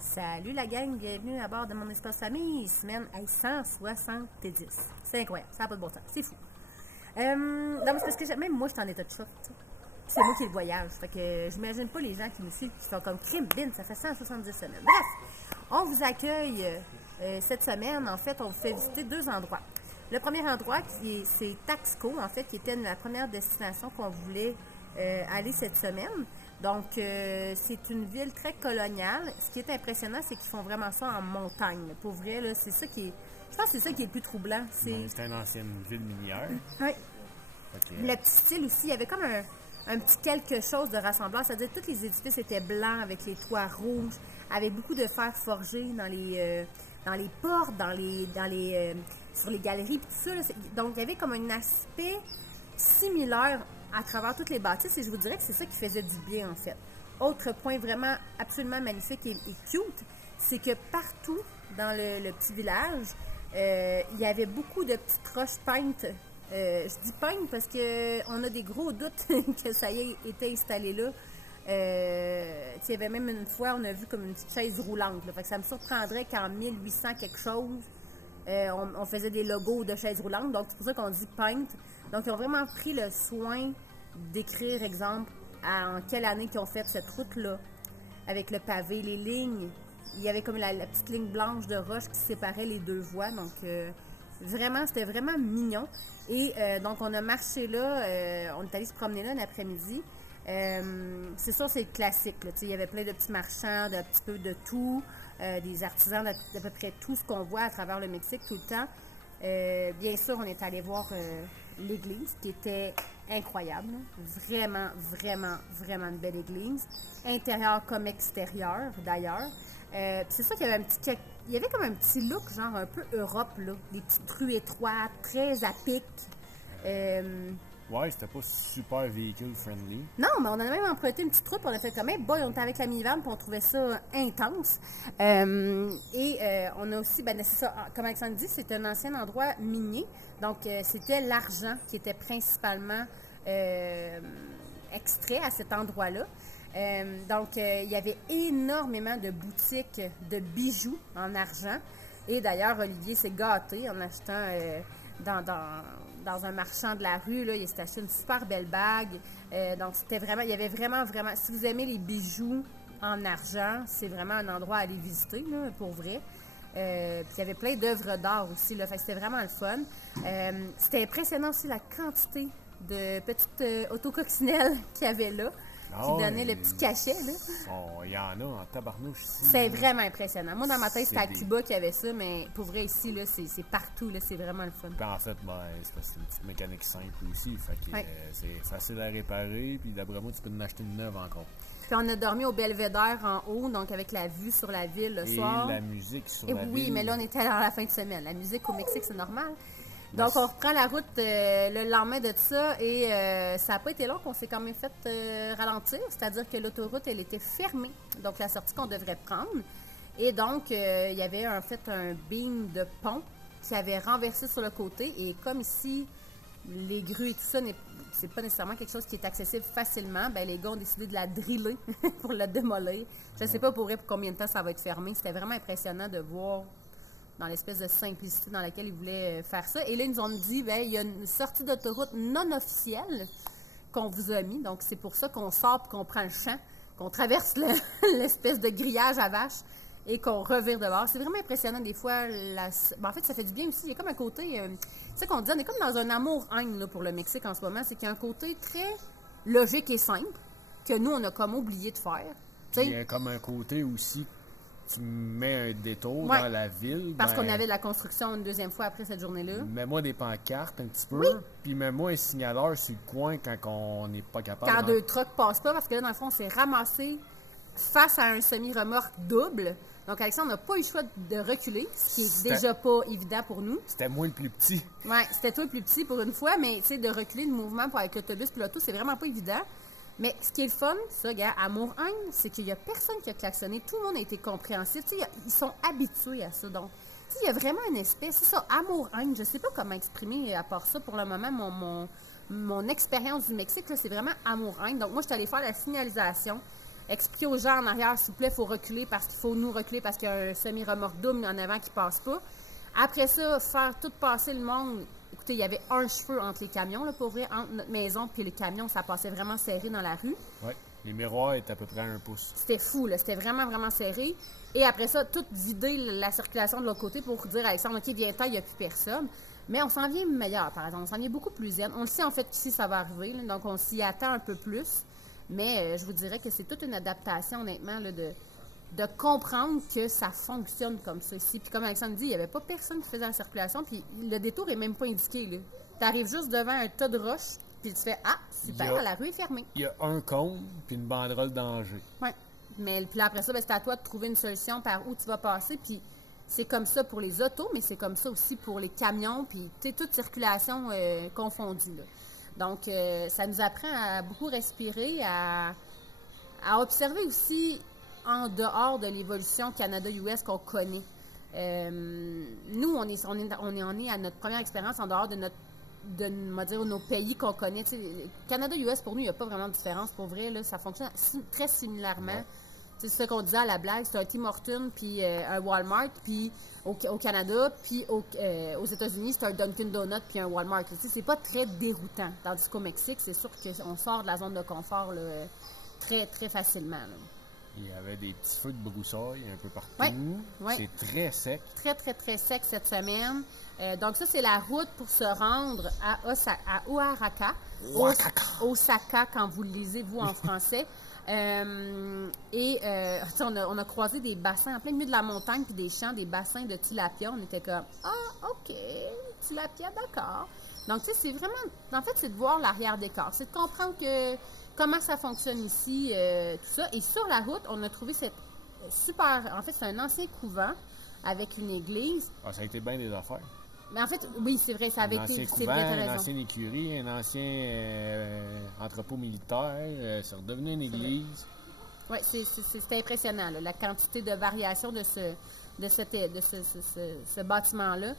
Salut la gang, bienvenue à bord de mon espace famille, semaine 170. C'est incroyable, ça n'a pas de bon sens, c'est fou. Non, mais c'est parce que même moi, je suis en état de choc, tu sais. C'est moi qui le voyage, fait que j'imagine pas les gens qui me suivent qui sont comme crime bin, ça fait 170 semaines. Bref, on vous accueille cette semaine, en fait, on vous fait visiter deux endroits. Le premier endroit, c'est Taxco, en fait, qui était la première destination qu'on voulait aller cette semaine. Donc, c'est une ville très coloniale. Ce qui est impressionnant, c'est qu'ils font vraiment ça en montagne. Pour vrai, là, c'est ça qui est... Je pense que c'est ça qui est le plus troublant. C'est une ancienne ville minière. Oui. Le petit style aussi, il y avait comme un petit quelque chose de rassembleur. C'est-à-dire que tous les édifices étaient blancs avec les toits rouges, avec beaucoup de fer forgé dans les portes, sur les galeries, puis tout ça. Là. Donc, il y avait comme un aspect similaire à travers toutes les bâtisses, et je vous dirais que c'est ça qui faisait du bien, en fait. Autre point vraiment absolument magnifique et cute, c'est que partout dans le petit village, il y avait beaucoup de petites roches peintes. Je dis peintes parce qu'on a des gros doutes que ça ait été installé là. Il y avait même une fois, on a vu comme une petite chaise roulante. Là. Fait que ça me surprendrait qu'en 1800 quelque chose, on faisait des logos de chaises roulantes. Donc, c'est pour ça qu'on dit paint. Donc, ils ont vraiment pris le soin d'écrire, exemple, en quelle année qu'ils ont fait cette route-là, avec le pavé, les lignes. Il y avait comme la petite ligne blanche de roche qui séparait les deux voies. Donc, vraiment, c'était vraiment mignon. Et donc, on a marché là, on est allé se promener là l'après-midi. C'est sûr, c'est classique. Là. Il y avait plein de petits marchands, de petit peu de tout, des artisans d'à peu près tout ce qu'on voit à travers le Mexique tout le temps. Bien sûr, on est allé voir l'église qui était incroyable. Vraiment, vraiment, vraiment une belle église. Intérieur comme extérieur, d'ailleurs. C'est ça qu'il y avait il y avait comme un petit look, genre un peu Europe, là. Des petites rues étroites, très à pic. Ouais, c'était pas super véhicule friendly. Non, mais on a même emprunté une petite route, on a fait comme, hey boy, on était avec la minivan, puis on trouvait ça intense. On a aussi, c'est ça, comme Alexandre dit, c'est un ancien endroit minier. Donc, c'était l'argent qui était principalement extrait à cet endroit-là. Il y avait énormément de boutiques de bijoux en argent. Et d'ailleurs, Olivier s'est gâté en achetant dans un marchand de la rue, là, il s'est acheté une super belle bague. Donc, c'était vraiment, il y avait vraiment, vraiment... Si vous aimez les bijoux en argent, c'est vraiment un endroit à aller visiter, là, pour vrai. Puis, il y avait plein d'œuvres d'art aussi, là, fait que c'était vraiment le fun. C'était impressionnant aussi la quantité de petites autococcinelles qu'il y avait là, qui donnaient le petit cachet, là. Il y en a en tabarnouche ici. C'est vraiment impressionnant. Moi, dans ma tête, c'était à Cuba qu'il y avait ça, mais pour vrai, ici, là, c'est partout, là, c'est vraiment le fun. Puis en fait, c'est parce que c'est une petite mécanique simple aussi, fait que c'est facile à réparer, puis d'après moi, tu peux en acheter une neuve encore. Puis on a dormi au Belvédère en haut, donc avec la vue sur la ville le soir. Et la musique sur la ville. Oui, mais là, on était à la fin de semaine. La musique au Mexique, c'est normal. Donc, on reprend la route le lendemain de ça et ça n'a pas été long qu'on s'est quand même fait ralentir. C'est-à-dire que l'autoroute, elle était fermée. Donc, la sortie qu'on devrait prendre. Et donc, il y avait en fait un beam de pont qui avait renversé sur le côté. Et comme ici, les grues et tout ça, c'est pas nécessairement quelque chose qui est accessible facilement, ben les gars ont décidé de la driller pour la démolir. Je ne sais pas pour combien de temps ça va être fermé. C'était vraiment impressionnant de voir dans l'espèce de simplicité dans laquelle ils voulaient faire ça. Et là, ils nous ont dit, ben, il y a une sortie d'autoroute non officielle qu'on vous a mis. Donc, c'est pour ça qu'on sort et qu'on prend le champ, qu'on traverse l'espèce de grillage à vache et qu'on revire de bord. C'est vraiment impressionnant des fois. En fait, ça fait du bien aussi. Il y a comme un côté... c'est ça qu'on dit, on est comme dans un amour-haine pour le Mexique en ce moment. C'est qu'il y a un côté très logique et simple que nous, on a comme oublié de faire. T'sais, il y a comme un côté aussi... Tu mets un détour dans la ville. Parce qu'on avait de la construction une deuxième fois après cette journée-là. Mets-moi des pancartes un petit peu. Puis mets-moi un signaleur sur le coin quand on n'est pas capable. Quand deux trucks passent pas, parce que là, dans le fond, on s'est ramassé face à un semi-remorque double. Donc, Alexandre n'a pas eu le choix de reculer, ce qui est déjà pas évident pour nous. C'était moi le plus petit. Oui, c'était toi le plus petit pour une fois, mais tu sais, de reculer le mouvement pour avec l'autobus puis l'auto, c'est vraiment pas évident. Mais ce qui est le fun, ça, gars, amour-haine, c'est qu'il n'y a personne qui a klaxonné. Tout le monde a été compréhensif. Tu sais, ils sont habitués à ça. Donc, tu sais, il y a vraiment une espèce, c'est ça, amour-haine. Je ne sais pas comment exprimer à part ça pour le moment. Mon expérience du Mexique, c'est vraiment amour-haine. Donc, moi, je suis allée faire la signalisation. expliquer aux gens en arrière, s'il vous plaît, il faut reculer parce qu'il faut nous reculer parce qu'il y a un semi-remorque double en avant qui passe pas. Après ça, faire tout passer le monde. Écoutez, il y avait un cheveu entre les camions, là, pour vrai, entre notre maison puis le camion, ça passait vraiment serré dans la rue. Oui, les miroirs étaient à peu près à 1 pouce. C'était fou, là, c'était vraiment, vraiment serré. Et après ça, tout vider la circulation de l'autre côté pour dire à Alexandre, OK, viens-t'en, il n'y a plus personne. Mais on s'en vient meilleur, par exemple. On s'en vient beaucoup plus zen. On le sait, en fait, qu'ici, ça va arriver, là, donc on s'y attend un peu plus. Mais je vous dirais que c'est toute une adaptation, honnêtement, là, de comprendre que ça fonctionne comme ça ici. Puis comme Alexandre dit, il n'y avait pas personne qui faisait la circulation, puis le détour n'est même pas indiqué. Tu arrives juste devant un tas de roches, puis tu fais « Ah, super, la rue est fermée. » Il y a un cône, puis une banderole danger. Oui. Mais puis là, après ça, c'est à toi de trouver une solution par où tu vas passer, puis c'est comme ça pour les autos, mais c'est comme ça aussi pour les camions, puis toute circulation confondue, là. Donc, ça nous apprend à beaucoup respirer, à observer aussi en dehors de l'évolution Canada-US qu'on connaît. Nous, on est à notre première expérience en dehors de nos pays qu'on connaît. Canada-US, pour nous, il n'y a pas vraiment de différence. Pour vrai, là, ça fonctionne très similairement. Ouais. C'est ce qu'on disait à la blague, c'est un Tim Hortons, puis un Walmart, puis au Canada, puis aux États-Unis, c'est un Dunkin' Donut, puis un Walmart. C'est pas très déroutant. Tandis qu'au Mexique, c'est sûr qu'on sort de la zone de confort là, très, très facilement. Là. Il y avait des petits feux de broussailles un peu partout. Ouais, ouais. C'est très sec. Très, très, très sec cette semaine. Donc ça, c'est la route pour se rendre à Oaxaca. Osaka, quand vous le lisez, vous, en français. On a croisé des bassins en plein milieu de la montagne, puis des champs, des bassins de tilapia. On était comme, ah, OK, tilapia, d'accord. Donc, tu sais, c'est vraiment, en fait, c'est de voir l'arrière-décor. C'est de comprendre comment ça fonctionne ici, tout ça. Et sur la route, on a trouvé cette super, en fait, c'est un ancien couvent avec une église. Ah, ça a été bien des affaires. Mais en fait, oui, c'est vrai, ça avait été... Un ancien couvent, une ancienne écurie, un ancien entrepôt militaire, c'est redevenu une église. Oui, c'est impressionnant, là, la quantité de variation de ce bâtiment-là.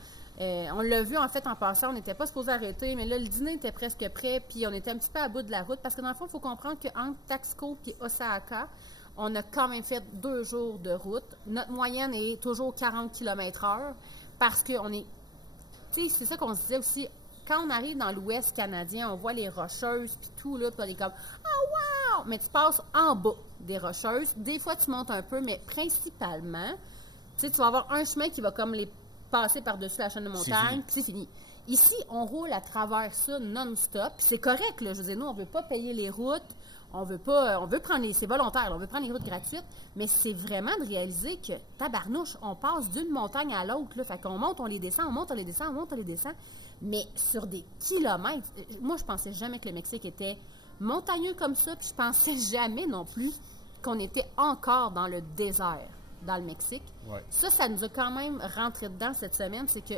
On l'a vu, en fait, en passant, on n'était pas supposé arrêter, mais là, le dîner était presque prêt, puis on était un petit peu à bout de la route, parce que dans le fond, il faut comprendre qu'entre Taxco et Osaka, on a quand même fait 2 jours de route. Notre moyenne est toujours 40 km/h, parce qu'on est... Tu sais, c'est ça qu'on se disait aussi, quand on arrive dans l'Ouest canadien, on voit les Rocheuses, puis tout, là, puis on est comme « Ah, wow! » Mais tu passes en bas des Rocheuses. Des fois, tu montes un peu, mais principalement, tu sais, tu vas avoir un chemin qui va comme les passer par-dessus la chaîne de montagne, puis c'est fini. Ici, on roule à travers ça non-stop, puis c'est correct, là. Je veux dire, nous, on veut pas payer les routes, on veut prendre c'est volontaire, là, on veut prendre les routes gratuites, mais c'est vraiment de réaliser que, tabarnouche, on passe d'une montagne à l'autre, là. Fait qu'on monte, on les descend, on monte, on les descend, on monte, on les descend. Mais sur des kilomètres, moi, je pensais jamais que le Mexique était montagneux comme ça, puis je pensais jamais non plus qu'on était encore dans le désert, dans le Mexique. Ouais. Ça nous a quand même rentré dedans cette semaine, c'est que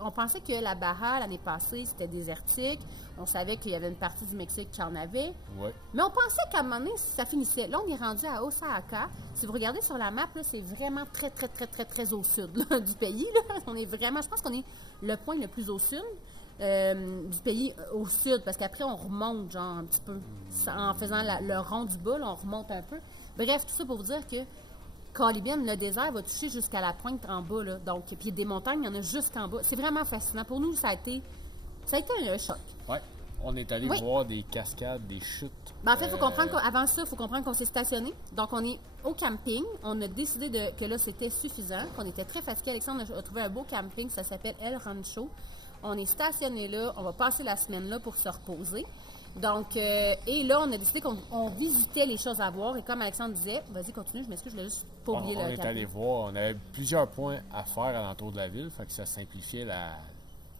on pensait que la Baja, l'année passée, c'était désertique. On savait qu'il y avait une partie du Mexique qui en avait. Ouais. Mais on pensait qu'à un moment donné, ça finissait. Là, on est rendu à Osaka. Si vous regardez sur la map, là, c'est vraiment très, très, très, très, très au sud là, du pays. Là. On est vraiment, je pense qu'on est le point le plus au sud du pays, au sud, parce qu'après, on remonte, genre, un petit peu. En faisant le rond du bas, là, on remonte un peu. Bref, tout ça pour vous dire que Calibienne, le désert va toucher jusqu'à la pointe en bas, là. Donc, puis des montagnes, il y en a jusqu'en bas. C'est vraiment fascinant. Pour nous, ça a été un choc. Oui. On est allé voir des cascades, des chutes. Ben, en fait, avant ça, il faut comprendre qu'on s'est stationné. Donc, on est au camping. On a décidé que là, c'était suffisant, qu'on était très fatigués. Alexandre a trouvé un beau camping, ça s'appelle El Rancho. On est stationné là. On va passer la semaine là pour se reposer. Donc, et là, on a décidé qu'on visitait les choses à voir. Et comme Alexandre disait, vas-y, continue, je m'excuse, je l'ai juste pas oublié. On est allé voir, on avait plusieurs points à faire alentour de la ville, fait que ça simplifiait la.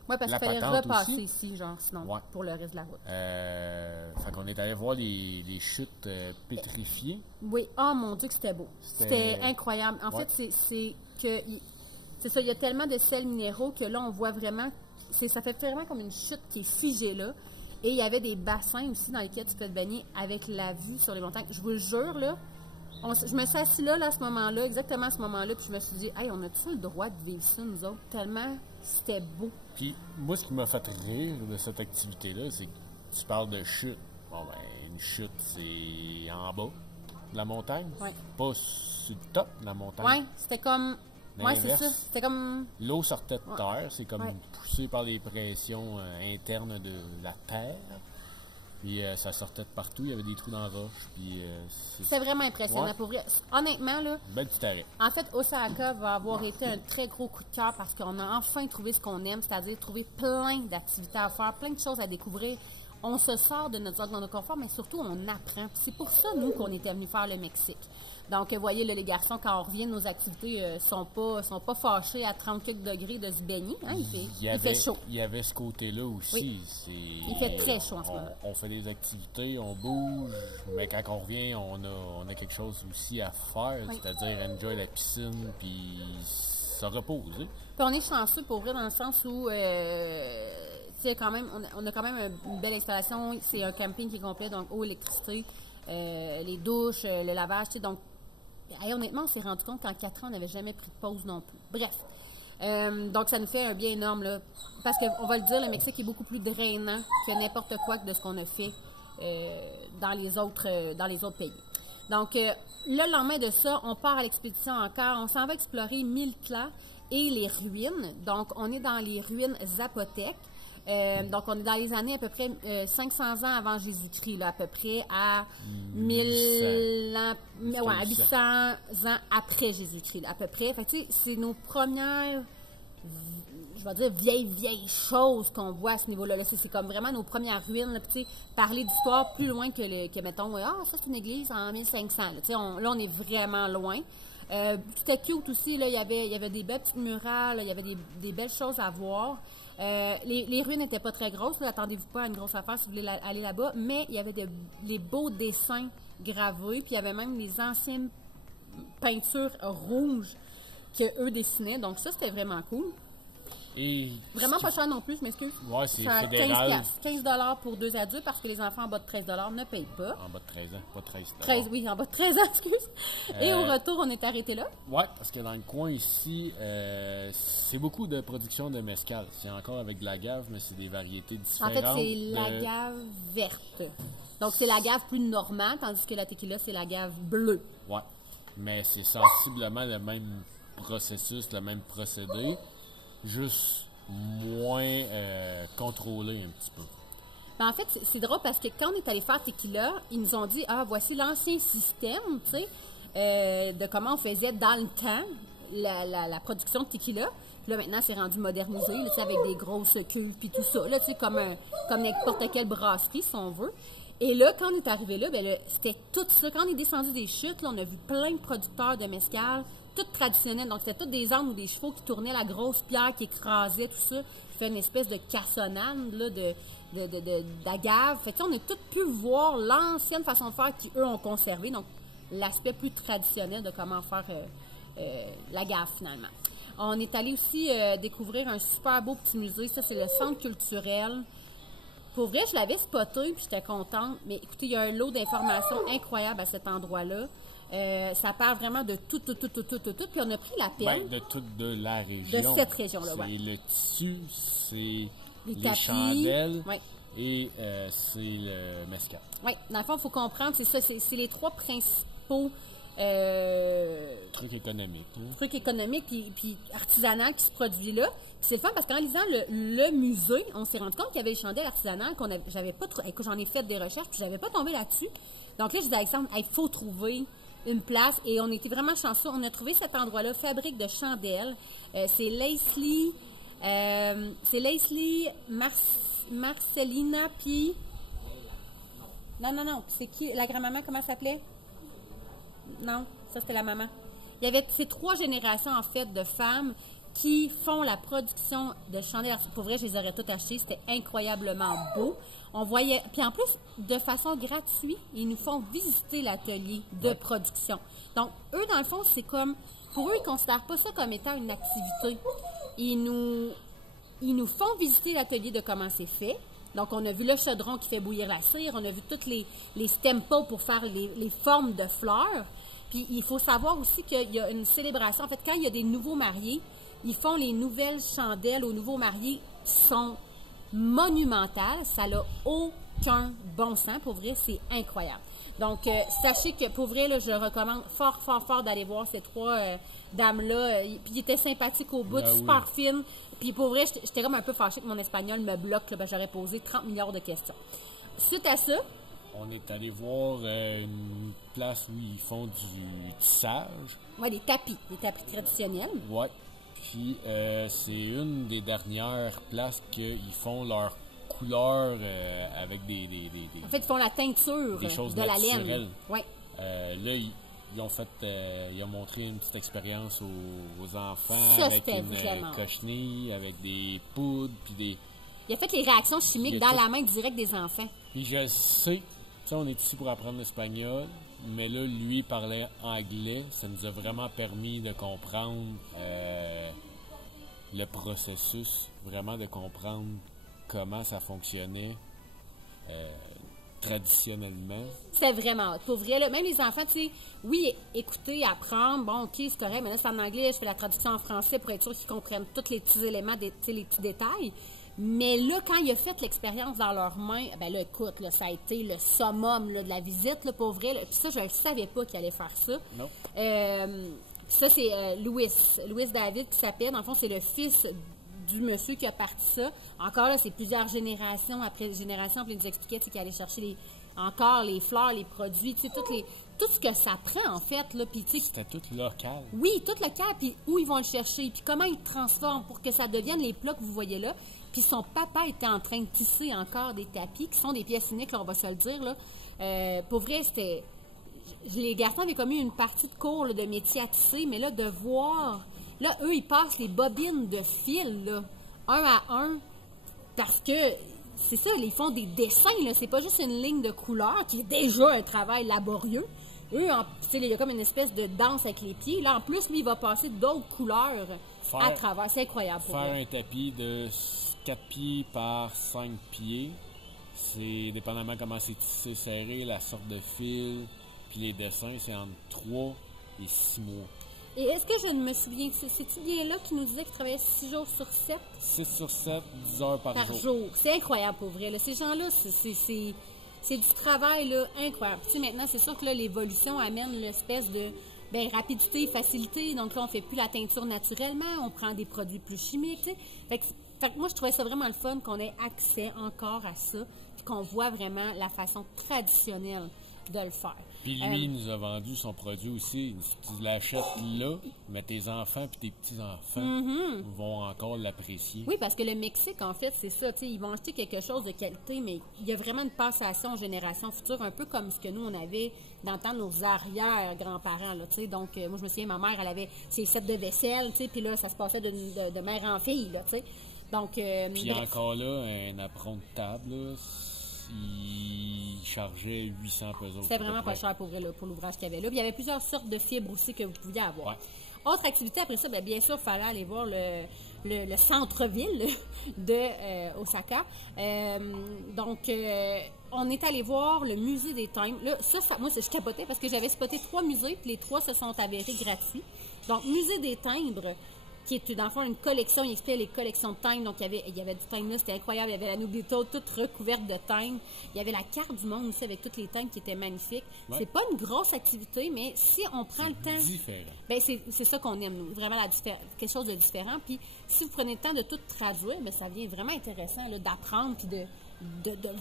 Oui, parce qu'il fallait repasser ici, genre, sinon, pour le reste de la route. Fait qu'on est allé voir les chutes pétrifiées. Oui, oh mon Dieu que c'était beau. C'était incroyable. En fait, c'est ça, il y a tellement de sels minéraux que là, on voit vraiment, ça fait vraiment comme une chute qui est figée là. Et il y avait des bassins aussi dans lesquels tu peux te baigner avec la vue sur les montagnes. Je vous le jure, là, je me suis assis là, à ce moment-là, exactement à ce moment-là, puis je me suis dit, hey, on a-tu le droit de vivre ça, nous autres? Tellement c'était beau. Puis, moi, ce qui m'a fait rire de cette activité-là, c'est que tu parles de chute. Bon, ben, une chute, c'est en bas. de la montagne. Ouais. Pas sur le top de la montagne. Ouais, c'était comme... Ouais, c'est L'inverse. ça. C'était comme... L'eau sortait de terre. C'est comme Ouais. poussé par les pressions internes de la terre. Puis ça sortait de partout. Il y avait des trous dans la roche. Puis C'était vraiment impressionnant. Ouais. Pour vrai. Honnêtement, là, une belle petite arrêt. en fait, Osaka va avoir été un très gros coup de cœur parce qu'on a enfin trouvé ce qu'on aime, c'est-à-dire trouver plein d'activités à faire, plein de choses à découvrir. On se sort de notre zone de confort, mais surtout, on apprend. Puis c'est pour ça, nous, qu'on était venus faire le Mexique. Donc, vous voyez, là, les garçons, quand on revient, nos activités sont pas fâchés à 30 quelques degrés de se baigner. Hein? Il fait chaud. Il y avait ce côté-là aussi. Oui. Il fait très chaud en ce moment. On fait des activités, on bouge, mais quand on revient, on a quelque chose aussi à faire, Oui. c'est-à-dire enjoy la piscine, puis se reposer. Puis on est chanceux pour vrai dans le sens où quand même, on a quand même une belle installation. C'est un camping qui est complet, donc eau, électricité, les douches, le lavage. Donc, honnêtement, on s'est rendu compte qu'en 4 ans, on n'avait jamais pris de pause non plus. Bref. Donc, ça nous fait un bien énorme, là. Parce qu'on va le dire, le Mexique est beaucoup plus drainant que n'importe quoi de ce qu'on a fait dans les autres pays. Donc, le lendemain de ça, on part à l'expédition encore. On s'en va explorer Miltla et les ruines. Donc, on est dans les ruines zapotèques. Donc, on est dans les années à peu près 500 ans avant Jésus-Christ, là, à peu près à 1000 ans, à 800 ans après Jésus-Christ, là, à peu près. Fait que, tu sais, c'est nos premières, je vais dire, vieilles choses qu'on voit à ce niveau-là. Là, c'est comme vraiment nos premières ruines. Là, puis, tu sais, parler d'histoire plus loin que mettons, ça, c'est une église en 1500. Là, tu sais, là, on est vraiment loin. C'était cute aussi, là, il y avait des belles petites murales, là, il y avait des belles choses à voir. Les ruines n'étaient pas très grosses, là, attendez-vous pas à une grosse affaire si vous voulez aller là-bas, mais il y avait les beaux dessins gravés, puis il y avait même les anciennes peintures rouges qu'eux dessinaient, donc ça, c'était vraiment cool. Et Vraiment pas cher non plus, je m'excuse. Ouais, c'est à fédéral. 15 pour 2 adultes parce que les enfants en bas de 13 ne payent pas. En bas de 13 ans, pas 13 Oui, en bas de 13 ans, excuse. Et au retour, on est arrêté là. Ouais, parce que dans le coin ici, c'est beaucoup de production de mezcal. C'est encore avec de l'agave, mais c'est des variétés En différentes. fait, c'est l'agave verte. Donc, c'est l'agave plus normale, tandis que la tequila, c'est l'agave bleue. Ouais, mais c'est sensiblement le même processus, le même procédé, juste moins contrôlé un petit peu. Ben, en fait, c'est drôle parce que quand on est allé faire tequila, ils nous ont dit, voici l'ancien système, tu sais, de comment on faisait dans le temps la production de tequila. Puis là, maintenant, c'est rendu modernisé, là, tu sais, avec des grosses cuves puis tout ça, là, tu sais, comme n'importe quelle brasserie, si on veut. Et là, quand on est arrivé là, ben là, c'était tout ça. Quand on est descendu des chutes, là, on a vu plein de producteurs de mezcal, tout traditionnel. Donc, c'était tous des ânes ou des chevaux qui tournaient la grosse pierre, qui écrasait tout ça, qui fait une espèce de cassonade, là, d'agave. Fait que, on a tous pu voir l'ancienne façon de faire qu'eux ont conservé. Donc, l'aspect plus traditionnel de comment faire l'agave, finalement. On est allé aussi découvrir un super beau petit musée. Ça, c'est le centre culturel. Pour vrai, je l'avais spoté, puis j'étais contente. Mais écoutez, il y a un lot d'informations incroyables à cet endroit-là. Ça parle vraiment de tout. Puis on a pris la peine. De toute de la région. De cette région-là, c'est ouais. le tissu, c'est les tapis, chandelles ouais. et c'est le mezcal. Oui, dans le fond, il faut comprendre, c'est ça. C'est les 3 principaux trucs économiques. Hein? trucs économiques puis artisanaux qui se produisent là. Puis c'est le fun parce qu'en lisant le musée, on s'est rendu compte qu'il y avait les chandelles artisanales j'avais pas écoute, j'en ai fait des recherches puis j'avais pas tombé là-dessus. Donc là, je dis à Alexandre, il faut trouver une place et on était vraiment chanceux. On a trouvé cet endroit-là, fabrique de chandelles. C'est Leslie Marcelina puis non, c'est qui la grand-maman, comment elle s'appelait? Non, ça c'était la maman. Il y avait ces 3 générations en fait de femmes qui font la production de chandelles. Pour vrai, je les aurais toutes achetées. C'était incroyablement beau. On voyait, puis en plus, de façon gratuite, ils nous font visiter l'atelier de production. Donc, eux, dans le fond, c'est comme, pour eux, ils ne considèrent pas ça comme étant une activité. Ils nous font visiter l'atelier de comment c'est fait. Donc, on a vu le chaudron qui fait bouillir la cire. On a vu toutes les stemples pour faire les formes de fleurs. Puis, il faut savoir aussi qu'il y a une célébration. En fait, quand il y a des nouveaux mariés, ils font les nouvelles chandelles aux nouveaux mariés qui sont monumentales. Ça n'a aucun bon sens. Pour vrai, c'est incroyable. Donc, sachez que, pour vrai, là, je recommande fort, fort, fort d'aller voir ces trois dames-là. Puis, ils étaient sympathiques au bout, super fines. Puis, pour vrai, j'étais comme un peu fâchée que mon espagnol me bloque. Là, ben, j'aurais posé 30 milliards de questions. Suite à ça... On est allé voir une place où ils font du tissage. Oui, des tapis traditionnels. Oui. Puis, c'est une des dernières places qu'ils font leur couleur avec des... En fait, ils font la teinture des choses de la naturelles. laine. Ouais. Là, ils ont fait... ils ont montré une petite expérience aux enfants Ça, avec une cochenille, avec des poudres, puis des... Il a fait les réactions chimiques dans la main directe des enfants. Puis je sais, tu sais, on est ici pour apprendre l'espagnol, mais là, lui parlait anglais. Ça nous a vraiment permis de comprendre le processus, vraiment de comprendre comment ça fonctionnait traditionnellement. C'était vraiment pour vrai, là, même les enfants, tu sais, oui, écouter, apprendre, bon, ok, c'est correct, mais là, c'est en anglais, je fais la traduction en français pour être sûr qu'ils comprennent tous les petits éléments, les petits détails. Mais là, quand il a fait l'expérience dans leurs mains, ben là, écoute, là, ça a été le summum là, de la visite, là, pour vrai. Puis ça, je ne savais pas qu'il allait faire ça. Non. Ça, c'est Louis David qui s'appelle. Dans le fond, c'est le fils du monsieur qui a parti ça. Encore là, c'est plusieurs générations après génération. Puis il nous expliquait qu'il allait chercher encore les fleurs, les produits, tu sais, tout ce que ça prend, en fait. Là, puis, c'était tout local. Oui, tout local. Puis où ils vont le chercher. Puis comment ils le transforment pour que ça devienne les plats que vous voyez là. Puis son papa était en train de tisser encore des tapis, qui sont des pièces uniques, là, on va se le dire. Là. Pour vrai, c'était... Les garçons avaient comme eu une partie de cours là, de métier à tisser, mais là, de voir... Là, eux, ils passent les bobines de fil, là, un à un, parce que, c'est ça, ils font des dessins, là. C'est pas juste une ligne de couleur, qui est déjà un travail laborieux. Eux, il y a comme une espèce de danse avec les pieds. Là, en plus, lui, il va passer d'autres couleurs à travers. C'est incroyable pour faire un tapis de 4 pieds par 5 pieds, c'est dépendamment comment c'est tissé, serré, la sorte de fil, puis les dessins, c'est entre 3 et 6 mois. Et est-ce que je ne me souviens, c'est-tu bien là qui nous disait qu'il travaillait 6 jours sur 7? 6 sur 7, 10 heures par jour. C'est incroyable pour vrai. Là. Ces gens-là, c'est du travail là, incroyable. Tu sais, maintenant, c'est sûr que là, l'évolution amène l'espèce de rapidité, facilité. Donc là, on ne fait plus la teinture naturellement, on prend des produits plus chimiques. Tu sais. Fait que moi, je trouvais ça vraiment le fun qu'on ait accès encore à ça, puis qu'on voit vraiment la façon traditionnelle de le faire. Puis lui, il nous a vendu son produit aussi. Tu l'achètes là, mais tes enfants puis tes petits-enfants vont encore l'apprécier. Oui, parce que le Mexique, en fait, c'est ça. Ils vont acheter quelque chose de qualité, mais il y a vraiment une passation aux générations futures, un peu comme ce que nous, on avait dans le temps de nos arrière-grands-parents. Là, donc, moi, je me souviens, ma mère, elle avait ses sets de vaisselle, puis là, ça se passait de mère en fille. Là, donc, puis encore là, un apron de table, là, il chargeait 800 pesos. C'était vraiment pas cher pour l'ouvrage qu'il y avait là. Puis il y avait plusieurs sortes de fibres aussi que vous pouviez avoir. Ouais. Autre activité, après ça, bien sûr, il fallait aller voir le centre-ville de Osaka. Donc, on est allé voir le musée des timbres. Là, moi, je capotais parce que j'avais spoté 3 musées, puis les 3 se sont avérés gratuits. Donc, musée des timbres, qui est dans le fond une collection, il expliquait les collections de timbres, donc il y avait du timbre là, c'était incroyable, il y avait la Nobito toute recouverte de timbres, il y avait la carte du monde aussi avec toutes les timbres qui étaient magnifiques. Ouais. C'est pas une grosse activité, mais si on prend le temps... c'est ça qu'on aime, nous, vraiment quelque chose de différent, puis si vous prenez le temps de tout traduire, bien, ça devient vraiment intéressant là, d'apprendre, puis de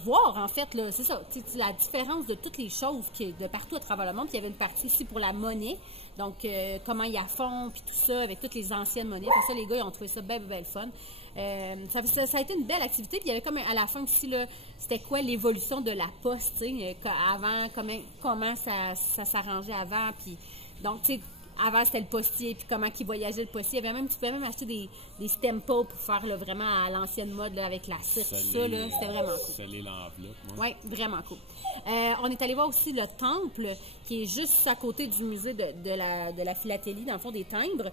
voir, en fait, là, c'est ça, la différence de toutes les choses qui est de partout à travers le monde, puis il y avait une partie ici pour la monnaie, donc comment ils la font, puis tout ça, avec toutes les anciennes monnaies. Pour ça, les gars, ils ont trouvé ça bien fun. Ça a été une belle activité, puis il y avait comme à la fin aussi, là, c'était quoi l'évolution de la poste, tu sais, avant, comment ça s'arrangeait avant, puis donc, tu sais, avant, c'était le postier, puis comment il voyageait le postier. Tu pouvais même acheter des stemples pour faire là, vraiment à l'ancienne mode là, avec la cire, tout ça. C'était vraiment cool. Sceller l'enveloppe. Oui, vraiment cool. On est allé voir aussi le temple, qui est juste à côté du musée de la philatélie, dans le fond, des timbres.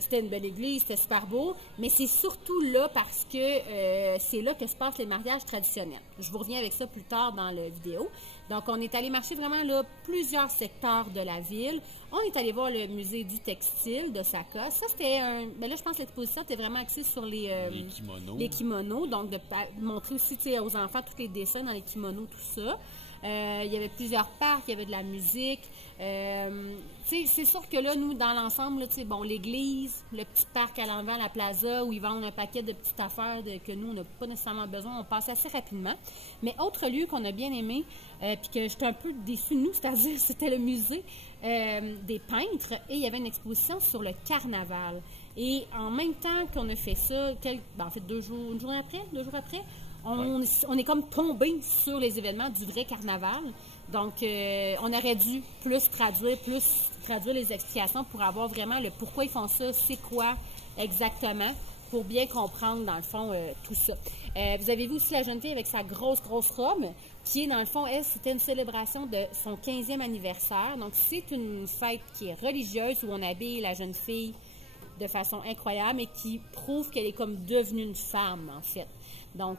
C'était une belle église, c'était super beau, mais c'est surtout là parce que c'est là que se passent les mariages traditionnels. Je vous reviens avec ça plus tard dans la vidéo. Donc, on est allé marcher vraiment là plusieurs secteurs de la ville. On est allé voir le musée du textile d'Osaka. Ça, c'était un... Ben là, je pense que l'exposition était vraiment axée sur les kimonos. Les kimonos. Donc, de montrer aussi aux enfants tous les dessins dans les kimonos, tout ça. Il y avait plusieurs parcs, il y avait de la musique. C'est sûr que là, nous, dans l'ensemble, bon, l'église, le petit parc à l'envers, la plaza, où ils vendent un paquet de petites affaires que nous, on n'a pas nécessairement besoin, on passe assez rapidement. Mais autre lieu qu'on a bien aimé, puis que j'étais un peu déçue de nous, c'est-à-dire c'était le musée des peintres, et il y avait une exposition sur le carnaval. Et en même temps qu'on a fait ça, en fait 2 jours après, on est comme tombé sur les événements du vrai carnaval. Donc, on aurait dû plus traduire les explications pour avoir vraiment le pourquoi ils font ça, c'est quoi exactement, pour bien comprendre, dans le fond, tout ça. Vous avez vu aussi la jeune fille avec sa grosse robe, qui est, dans le fond, elle, c'était une célébration de son 15e anniversaire. Donc, c'est une fête qui est religieuse, où on habille la jeune fille de façon incroyable et qui prouve qu'elle est comme devenue une femme, en fait. Donc,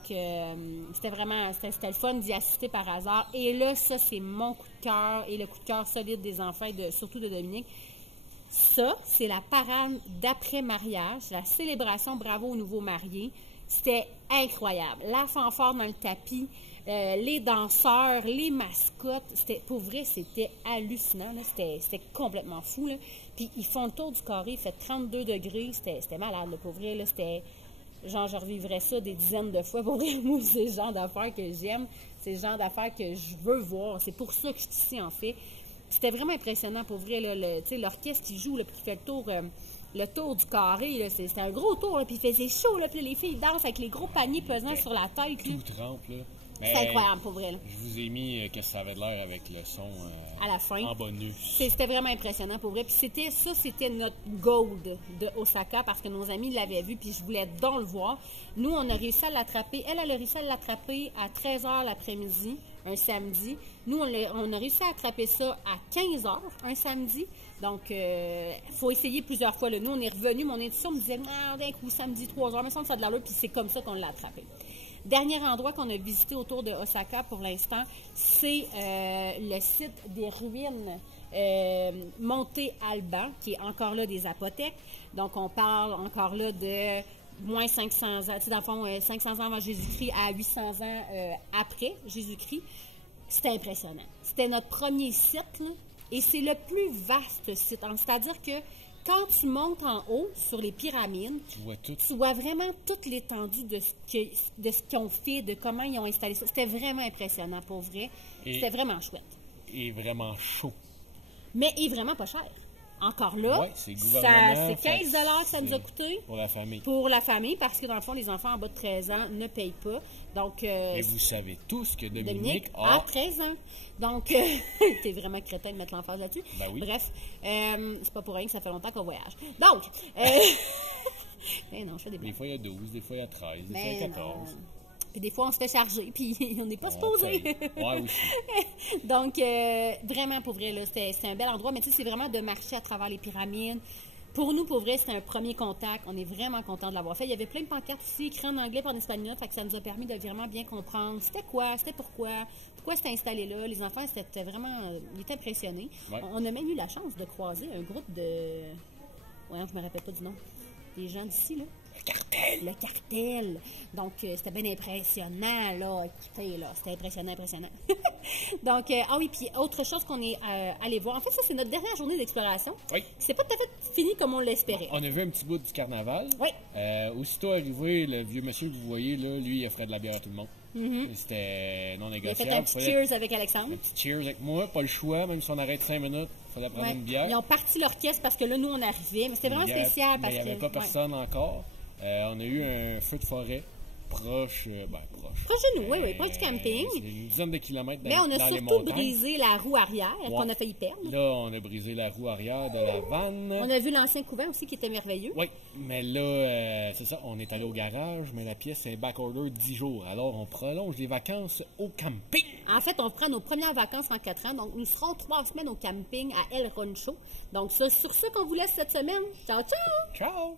c'était le fun d'y assister par hasard. Et là, ça, c'est mon coup de cœur et le coup de cœur solide des enfants, surtout de Dominique. Ça, c'est la parade d'après-mariage, la célébration Bravo aux nouveaux mariés. C'était incroyable. La fanfare dans le tapis, les danseurs, les mascottes. Pour vrai, c'était hallucinant. C'était complètement fou. Là. Puis, ils font le tour du carré, il fait 32 degrés. C'était malade, là, pour vrai. Là, c'était... Genre, je revivrais ça des dizaines de fois. Pour vrai, moi, c'est le genre d'affaires que j'aime. C'est le genre d'affaires que je veux voir. C'est pour ça que je suis ici, en fait. C'était vraiment impressionnant, pour vrai. L'orchestre qui joue, là, puis qui fait le tour du carré. C'était un gros tour, là, puis il faisait chaud. Là, puis les filles dansent avec les gros paniers pesants sur la tête. Tout trempe, là. C'est incroyable, pour vrai. Là. Je vous ai mis que ça avait l'air avec le son à la fin. En bonus. C'était vraiment impressionnant, pour vrai. Puis c'était notre gold de Osaka, parce que nos amis l'avaient vu, puis je voulais donc le voir. Nous, on a réussi à l'attraper. Elle a réussi à l'attraper à 13h l'après-midi, un samedi. Nous, on a réussi à attraper ça à 15h, un samedi. Donc, il faut essayer plusieurs fois. Là. Nous, on est revenu, mon intuition me disait, d'un coup, samedi, 3h, mais ça de l'allure, puis c'est comme ça qu'on l'a attrapé. Dernier endroit qu'on a visité autour de Osaka pour l'instant, c'est le site des ruines Monte Alban, qui est encore là des apothèques. Donc, on parle encore là de moins 500 ans, dans le fond, 500 ans avant Jésus-Christ à 800 ans après Jésus-Christ. C'était impressionnant. C'était notre premier site, là, et c'est le plus vaste site. C'est-à-dire que quand tu montes en haut sur les pyramides, tu vois vraiment toute l'étendue de ce qu'ils ont fait, de comment ils ont installé ça. C'était vraiment impressionnant, pour vrai. C'était vraiment chouette. Et vraiment chaud. Mais il est vraiment pas cher. Encore là, ouais, c'est 15 $ que ça nous a coûté. Pour la famille. Pour la famille, parce que dans le fond, les enfants en bas de 13 ans ne payent pas. Donc, et vous savez tous que Dominique a 13 ans. Donc, t'es vraiment crétin de mettre l'emphase là-dessus. Ben oui. Bref, c'est pas pour rien que ça fait longtemps qu'on voyage. Donc, non, je fais des blagues. Des fois, il y a 12, des fois, il y a 13, des fois, il y a 14. Puis des fois, on se fait charger, puis on n'est pas supposé. Ouais, aussi. Donc, vraiment, pour vrai, c'était un bel endroit. Mais tu sais, c'est vraiment de marcher à travers les pyramides. Pour nous, pour vrai, c'était un premier contact. On est vraiment contents de l'avoir fait. Il y avait plein de pancartes aussi, écrites en anglais, en espagnol. Fait que ça nous a permis de vraiment bien comprendre c'était quoi, c'était pourquoi c'était installé là. Les enfants, c'était vraiment... ils étaient impressionnés. Ouais. On a même eu la chance de croiser un groupe de... Ouais, je me rappelle pas du nom. Des gens d'ici, là. Le cartel. Donc, c'était bien impressionnant, là. Écoutez, là, c'était impressionnant. Donc, ah oui, puis autre chose qu'on est allé voir. En fait, ça, c'est notre dernière journée d'exploration. Oui. C'est pas tout à fait fini comme on l'espérait. On a vu un petit bout du carnaval. Oui. Aussitôt arrivé, le vieux monsieur que vous voyez, là, lui, il offrait de la bière à tout le monde. Mm-hmm. C'était non négociable. Il a fait un petit cheers avec Alexandre. Un petit cheers avec moi, pas le choix, même si on arrête 5 minutes, il fallait prendre une bière. Ils ont parti l'orchestre parce que là, nous, on arrivait. Mais c'était vraiment spécial parce il n'y avait pas personne encore. On a eu un feu de forêt proche de nous, oui, proche du camping. C'est une dizaine de kilomètres dans les montagnes. Mais on a surtout brisé la roue arrière, qu'on a failli perdre. Là, on a brisé la roue arrière de la vanne. On a vu l'ancien couvent aussi qui était merveilleux. Oui, mais là, c'est ça, on est allé au garage, mais la pièce est back-order 10 jours. Alors, on prolonge les vacances au camping. En fait, on prend nos premières vacances en 4 ans. Donc, nous serons 3 semaines au camping à El Rancho. Donc, ça, sur ce qu'on vous laisse cette semaine. Ciao, ciao! Ciao!